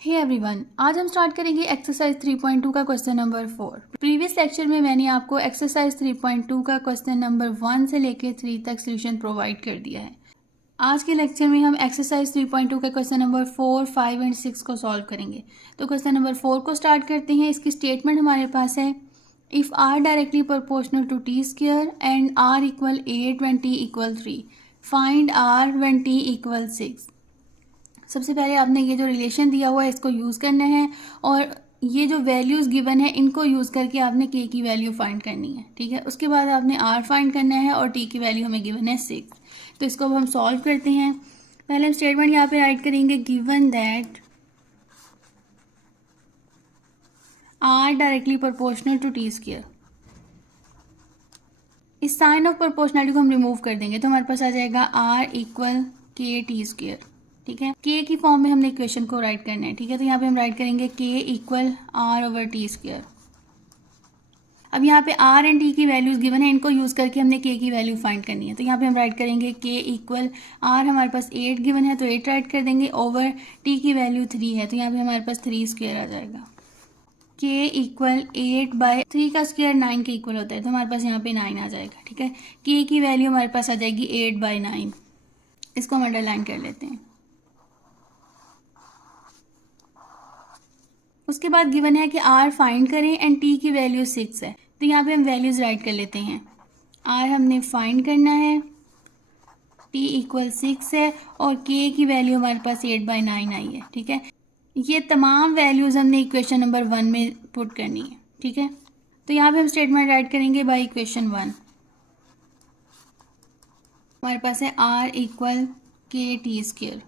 Hey everyone, आज हम start करेंगे एक्सरसाइज 3.2 का क्वेश्चन नंबर 4। प्रीवियस लेक्चर में मैंने आपको एक्सरसाइज 3.2 का क्वेश्चन नंबर 1 से लेकर 3 तक सोल्यूशन प्रोवाइड कर दिया है। आज के लेक्चर में हम एक्सरसाइज 3.2 का क्वेश्चन नंबर 4, 5 एंड 6 को सॉल्व करेंगे। तो क्वेश्चन नंबर 4 को स्टार्ट करते हैं। इसकी स्टेटमेंट हमारे पास है, if R directly proportional to T square and R equal 8 when T equal 3, find R when T equal 6। सबसे पहले आपने ये जो रिलेशन दिया हुआ है इसको यूज़ करना है और ये जो वैल्यूज़ गिवन है इनको यूज़ करके आपने के की वैल्यू फाइंड करनी है। ठीक है, उसके बाद आपने आर फाइंड करना है और टी की वैल्यू हमें गिवन है 6। तो इसको अब हम सॉल्व करते हैं। पहले हम स्टेटमेंट यहाँ पे राइट करेंगे, given that R directly proportional to T square. इस साइन ऑफ प्रोपोर्शनलिटी को हम रिमूव कर देंगे तो हमारे पास आ जाएगा आर इक्वल के टी स्क्वायर। ठीक है, के की फॉर्म में हमने इक्वेशन को राइट करना है। ठीक है, तो यहाँ पे हम राइट करेंगे K equal R over T square. अब यहाँ पे आर एंड टी की वैल्यूज गिवन है, इनको यूज़ करके हमने के की वैल्यू फाइंड करनी है। तो यहाँ पे हम राइट करेंगे के इक्वल आर, हमारे पास 8 गिवन है तो 8 राइट कर देंगे, ओवर टी की वैल्यू 3 है तो यहाँ पे हमारे पास 3 स्क्वायर आ जाएगा। के इक्वल 8/3 का स्क्वायर 9 के इक्वल होता है तो हमारे पास यहाँ पे 9 आ जाएगा। ठीक है, के की वैल्यू हमारे पास आ जाएगी 8/9। इसको हम अंडरलाइन कर लेते हैं। उसके बाद गिवन है कि आर फाइंड करें एंड टी की वैल्यू 6 है तो यहाँ पे हम वैल्यूज़ राइट कर लेते हैं। आर हमने फाइंड करना है, टी इक्वल 6 है और के की वैल्यू हमारे पास 8/9 आई है। ठीक है, ये तमाम वैल्यूज़ हमने इक्वेशन नंबर 1 में पुट करनी है। ठीक है, तो यहाँ पे हम स्टेटमेंट राइट करेंगे बाय इक्वेशन 1। हमारे पास है आर इक्वल के टी स्क्वायर।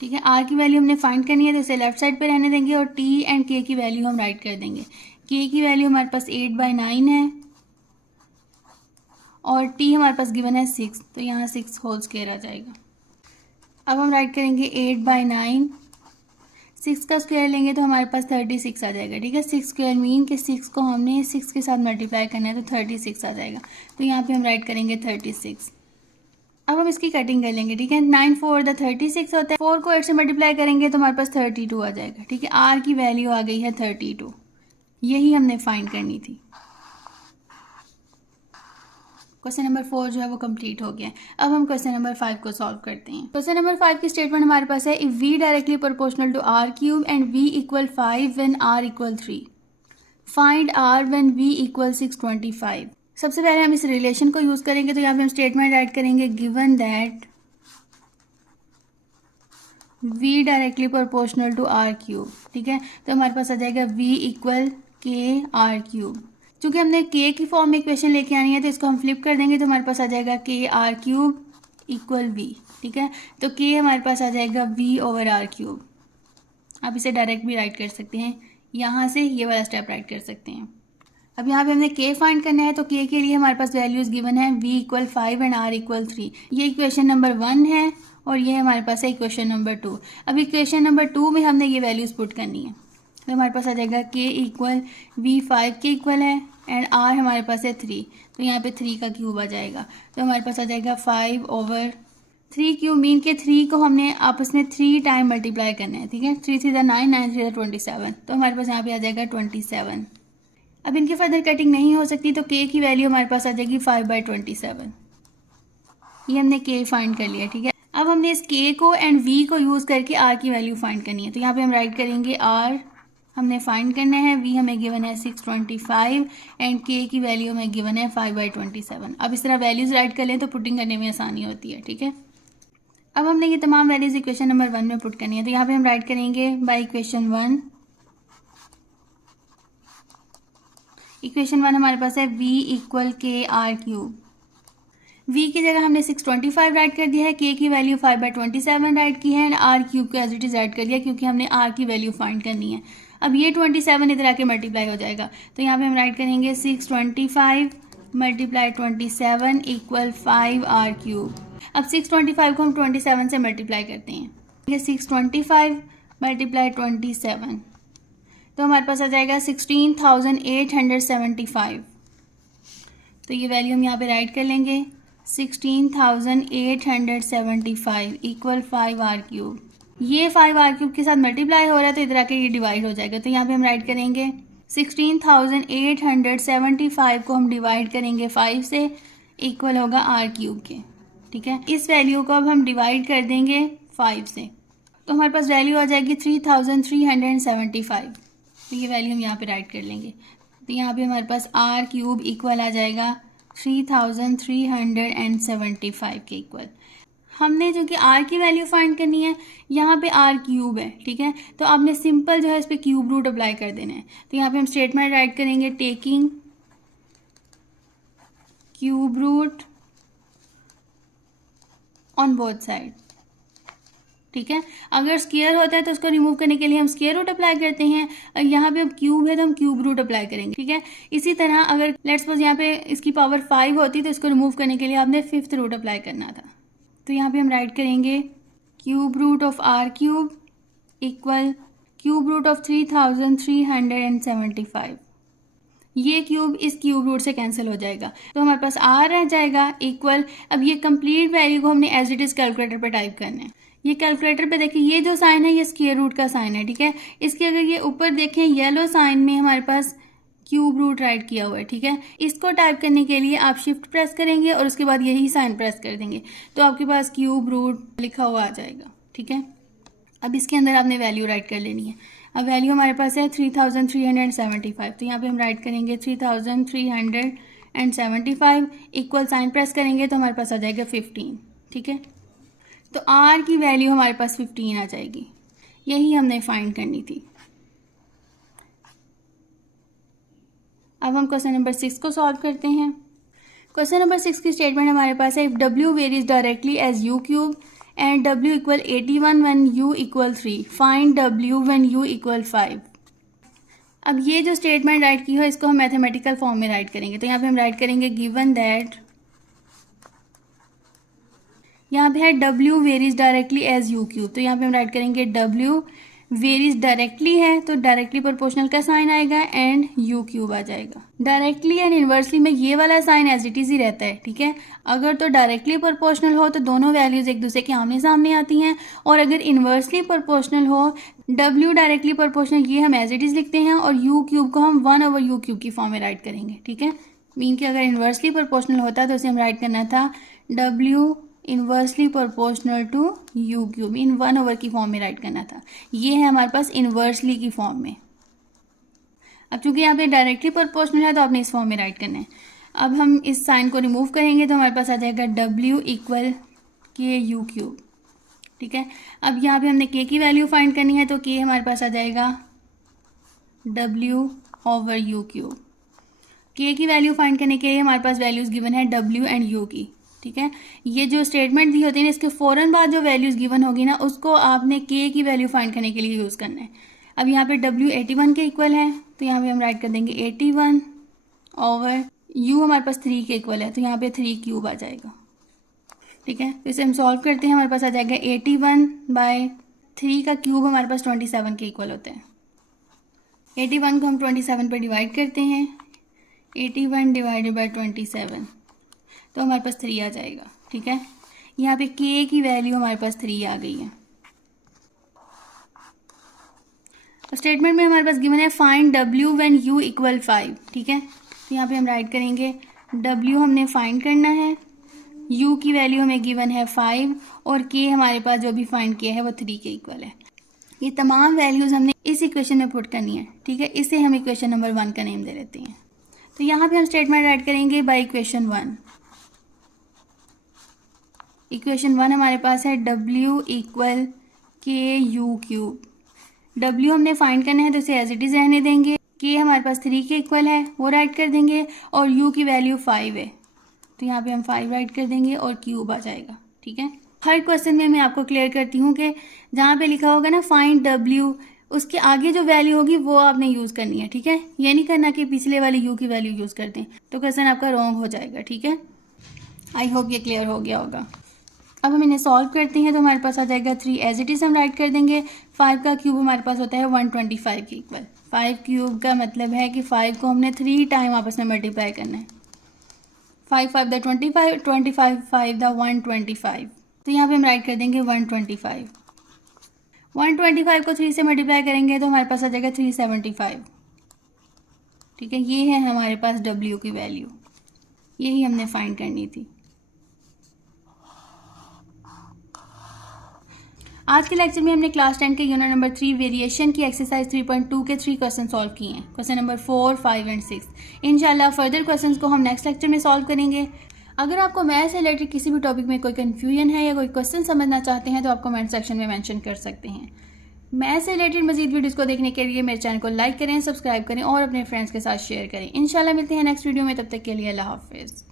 ठीक है, आर की वैल्यू हमने फाइंड करनी है तो इसे लेफ्ट साइड पे रहने देंगे और टी एंड के की वैल्यू हम राइट कर देंगे। के की वैल्यू हमारे पास 8/9 है और टी हमारे पास गिवन है 6 तो यहाँ 6 होल स्क्वायर आ जाएगा। अब हम राइट करेंगे 8/9, 6 का स्क्वायर लेंगे तो हमारे पास 36 आ जाएगा। ठीक है, 6 स्क्वायर मीन कि 6 को हमने 6 के साथ मल्टीप्लाई करना है तो 36 आ जाएगा। तो यहाँ पे हम राइट करेंगे 36। अब हम इसकी कटिंग कर लेंगे। ठीक है, 9 4 36 होता है, 4 को 8 से मल्टीप्लाई करेंगे तो हमारे पास 32 आ जाएगा। ठीक है, आर की वैल्यू आ गई है 32, यही हमने फाइंड करनी थी। क्वेश्चन नंबर 4 जो है वो कंप्लीट हो गया है। अब हम क्वेश्चन नंबर 5 को सॉल्व करते हैं। क्वेश्चन नंबर 5 की स्टेटमेंट हमारे पास है, if V directly proportional to R cube and V equal 5 when R equal 3, find R when V equal 625। सबसे पहले हम इस रिलेशन को यूज करेंगे तो यहाँ पे हम स्टेटमेंट राइट करेंगे, given that v directly proportional to R cube. ठीक है, तो हमारे पास आ जाएगा v equal K R cube. चूंकि हमने k की फॉर्म में इक्वेशन लेके आनी है तो इसको हम फ्लिप कर देंगे तो हमारे पास आ जाएगा के आर क्यूब इक्वल v। ठीक है, तो k हमारे पास आ जाएगा v ओवर आर क्यूब। आप इसे डायरेक्ट भी राइट कर सकते हैं, यहाँ से ये वाला स्टेप राइट कर सकते हैं। अब यहाँ पे हमने k फाइंड करना है तो k के लिए हमारे पास वैल्यूज गिवन है, v equal 5 and r equal 3। ये इक्वेशन नंबर 1 है और ये हमारे पास है इक्वेशन नंबर 2। अब इक्वेशन नंबर 2 में हमने ये वैल्यूज पुट करनी है तो हमारे पास आ जाएगा k इक्वल v 5 के इक्वल है एंड r हमारे पास है 3 तो यहाँ पे 3 का क्यूब आ जाएगा। तो हमारे पास आ जाएगा 5 ओवर 3 क्यूब, मीन के 3 को हमने आपस में 3 टाइम मल्टीप्लाई करना है। ठीक है, 3 3 9, 9 3 27 तो हमारे पास यहाँ पे आ जाएगा 27। अब इनकी फर्दर कटिंग नहीं हो सकती तो k की वैल्यू हमारे पास आ जाएगी 5/27। ये हमने k फाइंड कर लिया। ठीक है, अब हमने इस k को एंड v को यूज़ करके r की वैल्यू फाइंड करनी है तो यहाँ पे हम राइट करेंगे r हमने फाइंड करना है, v हमें गिवन है 625 एंड k की वैल्यू हमें गिवन है 5/27। अब इस तरह वैल्यूज़ राइट कर लें तो पुटिंग करने में आसानी होती है। ठीक है, अब हमने ये तमाम वैल्यूज़ इक्वेशन नंबर 1 में पुट करनी है तो यहाँ पे हम राइट करेंगे बाय इक्वेशन 1। इक्वेशन 1 हमारे पास है v equal K R cube. v की जगह हमने 625 राइट कर दिया है, k की वैल्यू 5/27 राइट की है एंड r क्यूब को एज इट इज़ राइट कर दिया क्योंकि हमने r की वैल्यू फाइंड करनी है। अब ये 27 इधर आके मल्टीप्लाई हो जाएगा तो यहाँ पे हम राइट करेंगे 625 मल्टीप्लाई 27 इक्वल 5r क्यूब। अब 625 को हम 27 से मल्टीप्लाई करते हैं, 625 मल्टीप्लाई 27 तो हमारे पास आ जाएगा 16,875। तो ये वैल्यू हम यहाँ पे राइट कर लेंगे, 16,875 इक्वल 5r क्यूब। ये 5r³ के साथ मल्टीप्लाई हो रहा है तो इधर आके ये डिवाइड हो जाएगा। तो यहाँ पे हम राइट करेंगे 16,875 को हम डिवाइड करेंगे 5 से, इक्वल होगा r³ के। ठीक है, इस वैल्यू को अब हम डिवाइड कर देंगे 5 से, तो हमारे पास वैल्यू आ जाएगी 3,375। तो ये वैल्यू हम यहाँ पे राइट कर लेंगे। तो यहाँ पे हमारे पास r³ इक्वल आ जाएगा 3,375 के इक्वल। हमने जो कि r की वैल्यू फाइंड करनी है, यहाँ पे r³ है। ठीक है, तो आपने सिंपल जो है इस पर क्यूब रूट अप्लाई कर देना है। तो यहाँ पे हम स्टेटमेंट राइट करेंगे taking cube root on both side. ठीक है, अगर स्क्वायर होता है तो उसको रिमूव करने के लिए हम स्क्वायर रूट अप्लाई करते हैं, और यहाँ पे अब क्यूब है तो हम क्यूब रूट अप्लाई करेंगे। ठीक है, इसी तरह अगर लेट्स सपोज यहाँ पे इसकी पावर 5 होती तो इसको रिमूव करने के लिए आपने 5th रूट अप्लाई करना था। तो यहाँ पे हम राइट करेंगे cube root of r³ equal cube root of 3,375। ये क्यूब इस क्यूब रूट से कैंसिल हो जाएगा, तो हमारे पास r रह जाएगा इक्वल। अब ये कंप्लीट वैल्यू को हमने एज इट इज कैलकुलेटर पे टाइप करना है। ये कैलकुलेटर पे देखिए, ये जो साइन है ये स्क्वायर रूट का साइन है। ठीक है, इसके अगर ये ऊपर देखें येलो साइन में हमारे पास क्यूब रूट राइट किया हुआ है। ठीक है, इसको टाइप करने के लिए आप शिफ्ट प्रेस करेंगे और उसके बाद यही साइन प्रेस कर देंगे तो आपके पास क्यूब रूट लिखा हुआ आ जाएगा। ठीक है, अब इसके अंदर आपने वैल्यू राइट कर लेनी है। अब वैल्यू हमारे पास है 3,375, तो यहाँ पे हम राइट करेंगे 3,375 इक्वल साइन प्रेस करेंगे तो हमारे पास आ जाएगा 15। ठीक है, तो r की वैल्यू हमारे पास 15 आ जाएगी। यही हमने फाइंड करनी थी। अब हम क्वेश्चन नंबर 6 को सॉल्व करते हैं। क्वेश्चन नंबर 6 की स्टेटमेंट हमारे पास है, if w varies directly as u³ and w equal 81 when u equal 3, find w when u equal 5। अब ये जो स्टेटमेंट राइट की हो इसको हम मैथमेटिकल फॉर्म में राइट करेंगे। तो यहाँ पे हम राइट करेंगे गिवन दैट, यहाँ पे है w varies directly as u³, तो यहाँ पे हम राइट करेंगे w वेरीज डायरेक्टली है तो डायरेक्टली प्रोपोर्शनल का साइन आएगा एंड u³ आ जाएगा। डायरेक्टली एंड इन्वर्सली में ये वाला साइन एज इट इज ही रहता है। ठीक है, अगर तो डायरेक्टली प्रोपोर्शनल हो तो दोनों वैल्यूज एक दूसरे के आमने सामने आती हैं, और अगर इन्वर्सली प्रोपोर्शनल हो w डायरेक्टली प्रोपोर्शनल ये हम एज इट इज लिखते हैं और u³ को हम 1/u³ की फॉर्म में राइट करेंगे। ठीक है, मीन कि अगर इन्वर्सली प्रोपोर्शनल होता तो उसे हम राइट करना था w inversely proportional to u³ in 1/, की फॉर्म में राइट करना था। ये है हमारे पास इन्वर्सली की फॉर्म में। अब चूंकि यहाँ पे डायरेक्टली प्रोपोर्शनल है तो आपने इस फॉर्म में राइट करना है। अब हम इस साइन को रिमूव करेंगे तो हमारे पास आ जाएगा w इक्वल k/u³। ठीक है, अब यहाँ पे हमने k की वैल्यू फाइंड करनी है तो k हमारे पास आ जाएगा w/u³। k की वैल्यू फाइंड करने के लिए हमारे पास वैल्यूज गिवन है w एंड u की। ठीक है, ये जो स्टेटमेंट दी होती है ना इसके फ़ौरन बाद जो वैल्यूज़ गिवन होगी ना उसको आपने k की वैल्यू फाइंड करने के लिए यूज़ करना है। अब यहाँ पे w 81 के इक्वल है तो यहाँ पे हम राइट कर देंगे 81 ओवर u हमारे पास 3 के इक्वल है तो यहाँ पे 3³ आ जाएगा। ठीक है, तो इसे हम सॉल्व करते हैं, हमारे पास आ जाएगा 81/3 का क्यूब हमारे पास 27 के इक्वल होता है। 81 को हम 27 पर डिवाइड करते हैं, 81 डिवाइडेड बाई 27 तो हमारे पास 3 आ जाएगा। ठीक है, यहाँ पे k की वैल्यू हमारे पास 3 आ गई है। स्टेटमेंट में हमारे पास गिवन है find w when u equal 5। ठीक है, तो यहाँ पे हम राइट करेंगे w हमने फाइंड करना है, u की वैल्यू हमें गिवन है 5 और k हमारे पास जो भी फाइंड किया है वो 3 के इक्वल है। ये तमाम वैल्यूज़ हमने इस इक्वेशन में पुट करनी है। ठीक है, इसे हम इक्वेशन नंबर 1 का नेम दे देते हैं। तो यहाँ पे हम स्टेटमेंट राइट करेंगे बाय इक्वेशन 1। इक्वेशन 1 हमारे पास है w इक्वल k/u³। w हमने फाइंड करना है तो इसे एज इट इज रहने देंगे, k हमारे पास 3 के इक्वल है वो राइट कर देंगे और u की वैल्यू 5 है तो यहाँ पे हम 5 राइट कर देंगे और क्यूब आ जाएगा। ठीक है, हर क्वेश्चन में मैं आपको क्लियर करती हूँ कि जहाँ पे लिखा होगा ना फाइंड w उसके आगे जो वैल्यू होगी वो आपने यूज़ करनी है। ठीक है, ये नहीं करना कि पिछले वाली u की वैल्यू यूज़ कर दें तो क्वेश्चन आपका रॉन्ग हो जाएगा। ठीक है, आई होप ये क्लियर हो गया होगा। अब हम इन्हें सॉल्व करते हैं तो हमारे पास आ जाएगा 3 एज इट इज़ हम राइट कर देंगे। 5 का क्यूब हमारे पास होता है 125 के इक्वल। 5³ का मतलब है कि 5 को हमने 3 टाइम आपस में मल्टीप्लाई करना है। 5 5 द 25, 25 5 द 125, तो यहाँ पे हम राइट कर देंगे 125। 125 को 3 से मल्टीप्लाई करेंगे तो हमारे पास आ जाएगा 375। ठीक है, ये है हमारे पास W की वैल्यू, यही हमने फाइंड करनी थी। आज के लेक्चर में हमने क्लास 10 के यूनिट नंबर 3 वेरिएशन की एक्सरसाइज 3.2 के 3 क्वेश्चन सॉल्व किए हैं, क्वेश्चन नंबर 4, 5 एंड 6। इंशाल्लाह फर्दर क्वेश्चंस को हम नेक्स्ट लेक्चर में सॉल्व करेंगे। अगर आपको मैथ से रिलेटेड किसी भी टॉपिक में कोई कन्फ्यूजन है या कोई क्वेश्चन समझना चाहते हैं तो आप कमेंट सेक्शन में मेंशन कर सकते हैं। मैथ से रिलेटेड मजीद वीडियोज़ को देखने के लिए मेरे चैनल को लाइक करें, सब्सक्राइब करें और अपने फ्रेंड्स के साथ शेयर करें। इंशाल्लाह मिलते हैं नेक्स्ट वीडियो में, तब तक के लिए अल्लाह हाफिज़।